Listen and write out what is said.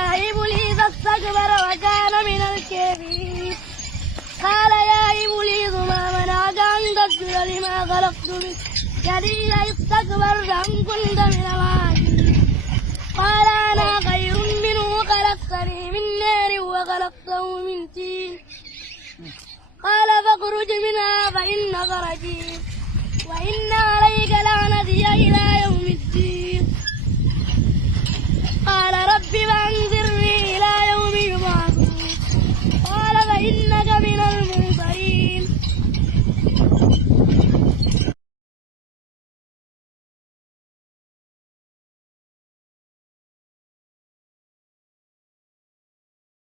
إبليس استكبر وكان من الكافرين قال يا إبليس ما منعك أن تسجد لما خلقت بيدي استكبرت أم كنت من العالين قال أنا خير منه خلقتني من نار وخلقته من طين قال فاخرج منها فإنك رجيم وإن عليك لعنتي إلى يوم